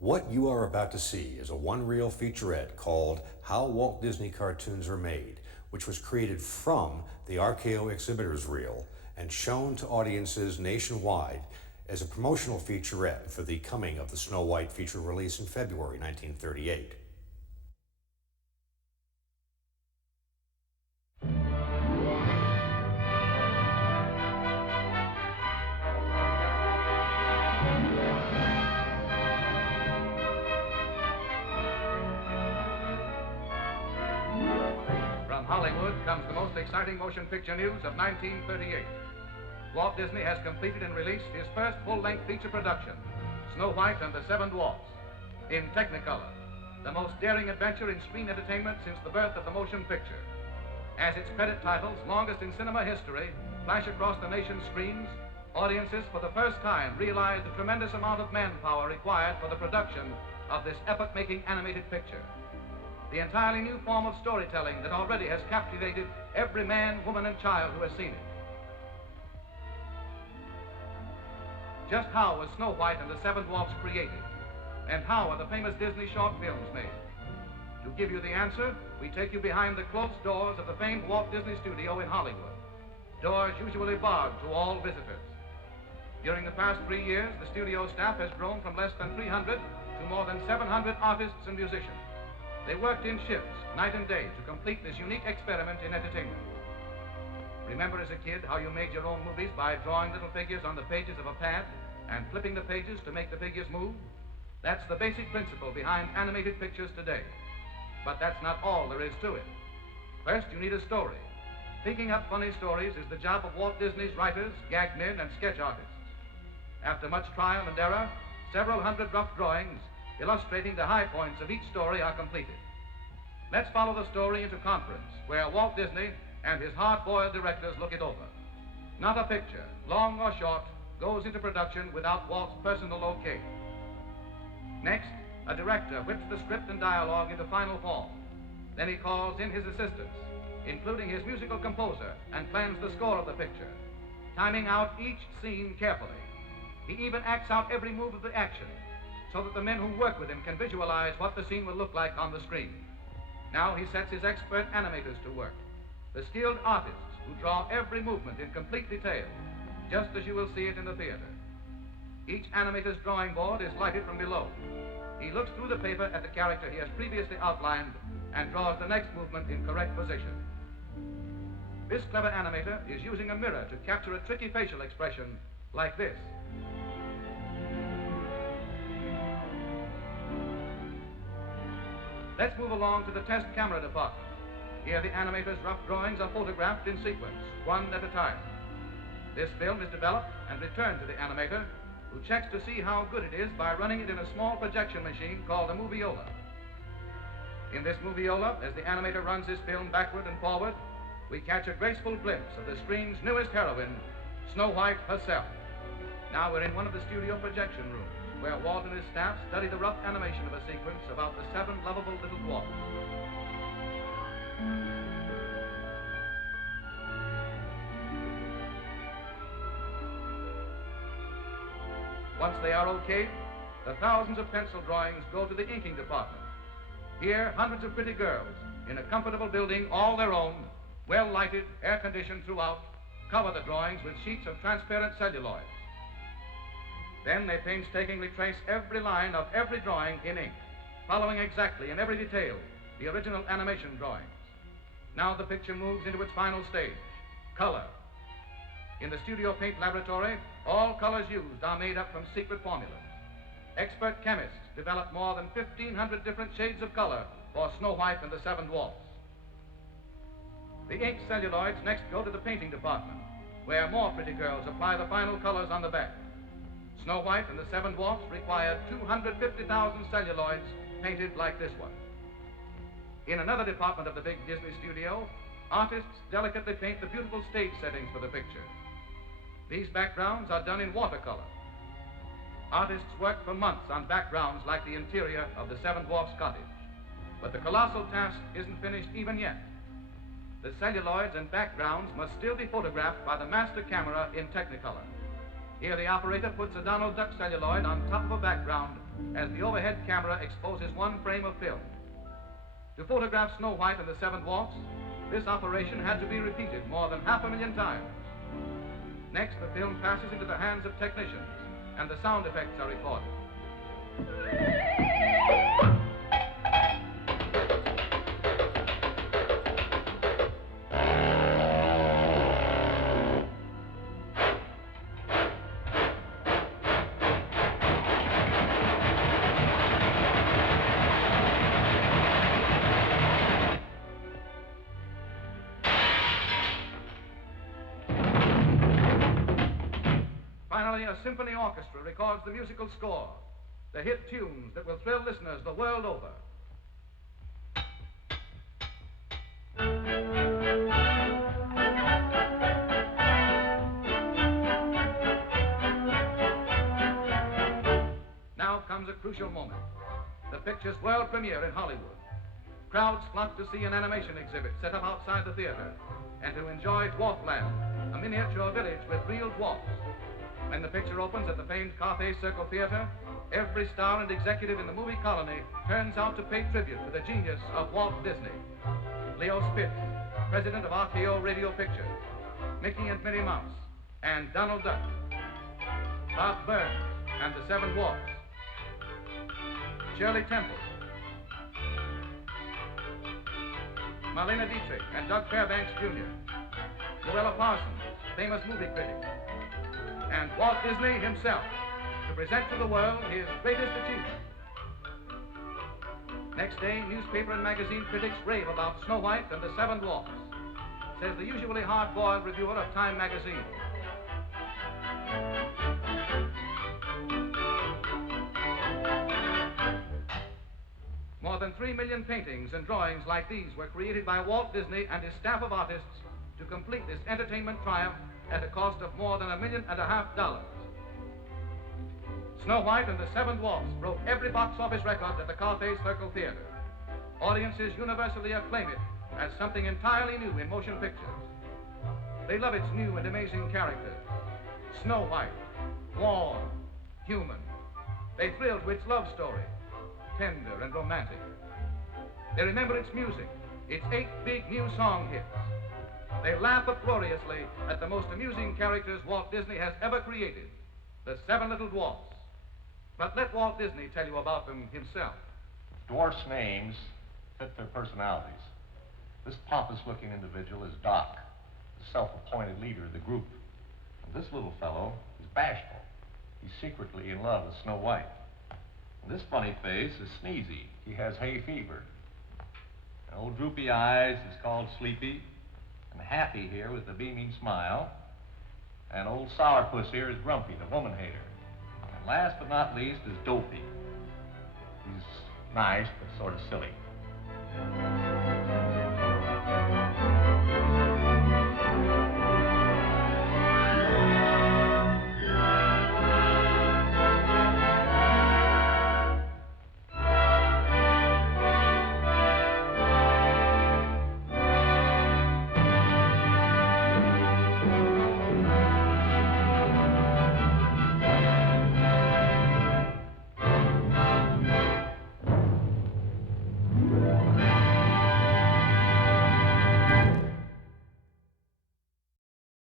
What you are about to see is a one-reel featurette called How Walt Disney Cartoons Are Made, which was created from the RKO Exhibitors Reel and shown to audiences nationwide as a promotional featurette for the coming of the Snow White feature release in February 1938. From Hollywood comes the most exciting motion picture news of 1938. Walt Disney has completed and released his first full-length feature production, Snow White and the Seven Dwarfs, in Technicolor, the most daring adventure in screen entertainment since the birth of the motion picture. As its credit titles, longest in cinema history, flash across the nation's screens, audiences for the first time realize the tremendous amount of manpower required for the production of this epoch-making animated picture. The entirely new form of storytelling that already has captivated every man, woman, and child who has seen it. Just how was Snow White and the Seven Dwarfs created? And how are the famous Disney short films made? To give you the answer, we take you behind the closed doors of the famed Walt Disney Studio in Hollywood. Doors usually barred to all visitors. During the past 3 years, the studio staff has grown from less than 300 to more than 700 artists and musicians. They worked in shifts, night and day, to complete this unique experiment in entertainment. Remember as a kid how you made your own movies by drawing little figures on the pages of a pad and flipping the pages to make the figures move? That's the basic principle behind animated pictures today. But that's not all there is to it. First, you need a story. Thinking up funny stories is the job of Walt Disney's writers, gag men, and sketch artists. After much trial and error, several hundred rough drawings illustrating the high points of each story are completed. Let's follow the story into conference, where Walt Disney and his hard-boiled directors look it over. Not a picture, long or short, goes into production without Walt's personal okay. Next, a director whips the script and dialogue into final form. Then he calls in his assistants, including his musical composer, and plans the score of the picture, timing out each scene carefully. He even acts out every move of the action, so that the men who work with him can visualize what the scene will look like on the screen. Now he sets his expert animators to work, the skilled artists who draw every movement in complete detail, just as you will see it in the theater. Each animator's drawing board is lighted from below. He looks through the paper at the character he has previously outlined and draws the next movement in correct position. This clever animator is using a mirror to capture a tricky facial expression like this. Let's move along to the test camera department. Here the animator's rough drawings are photographed in sequence, one at a time. This film is developed and returned to the animator, who checks to see how good it is by running it in a small projection machine called a moviola. In this moviola, as the animator runs his film backward and forward, we catch a graceful glimpse of the screen's newest heroine, Snow White herself. Now we're in one of the studio projection rooms, where Walt and his staff study the rough animation of a sequence about the 7 lovable little dwarfs. Once they are okayed, the thousands of pencil drawings go to the inking department. Here, hundreds of pretty girls, in a comfortable building all their own, well lighted, air-conditioned throughout, cover the drawings with sheets of transparent celluloid. Then they painstakingly trace every line of every drawing in ink, following exactly in every detail the original animation drawings. Now the picture moves into its final stage, color. In the studio paint laboratory, all colors used are made up from secret formulas. Expert chemists develop more than 1,500 different shades of color for Snow White and the Seven Dwarfs. The ink celluloids next go to the painting department, where more pretty girls apply the final colors on the back. Snow White and the Seven Dwarfs required 250,000 celluloids painted like this one. In another department of the big Disney studio, artists delicately paint the beautiful stage settings for the picture. These backgrounds are done in watercolor. Artists work for months on backgrounds like the interior of the Seven Dwarfs cottage. But the colossal task isn't finished even yet. The celluloids and backgrounds must still be photographed by the master camera in Technicolor. Here the operator puts a Donald Duck celluloid on top of a background as the overhead camera exposes one frame of film. To photograph Snow White and the Seven Dwarfs, this operation had to be repeated more than 500,000 times. Next, the film passes into the hands of technicians, and the sound effects are recorded. Finally, a symphony orchestra records the musical score, the hit tunes that will thrill listeners the world over. Now comes a crucial moment, the picture's world premiere in Hollywood. Crowds flock to see an animation exhibit set up outside the theater and to enjoy Dwarfland, a miniature village with real dwarfs. When the picture opens at the famed Carthay Circle Theater, every star and executive in the movie colony turns out to pay tribute to the genius of Walt Disney. Leo Spitz, president of RKO Radio Pictures, Mickey and Minnie Mouse, and Donald Duck, Bob Burns and the Seven Dwarfs, Shirley Temple, Marlene Dietrich and Doug Fairbanks Jr., Luella Parsons, famous movie critic, and Walt Disney himself to present to the world his greatest achievement. Next day, newspaper and magazine critics rave about Snow White and the Seven Dwarfs, says the usually hard-boiled reviewer of Time magazine. More than 3 million paintings and drawings like these were created by Walt Disney and his staff of artists to complete this entertainment triumph at a cost of more than $1.5 million. Snow White and the Seven Dwarfs broke every box office record at the Carthay Circle Theater. Audiences universally acclaim it as something entirely new in motion pictures. They love its new and amazing characters. Snow White, warm, human. They thrill to its love story, tender and romantic. They remember its music, its 8 big new song hits. They laugh uproariously at the most amusing characters Walt Disney has ever created, the Seven Little Dwarfs. But let Walt Disney tell you about them himself. Dwarfs' names fit their personalities. This pompous-looking individual is Doc, the self-appointed leader of the group. And this little fellow is bashful. He's secretly in love with Snow White. And this funny face is Sneezy. He has hay fever. And old Droopy Eyes is called Sleepy. And Happy here with the beaming smile. And old Sourpuss here is Grumpy, the woman hater. And last but not least is Dopey. He's nice, but sort of silly.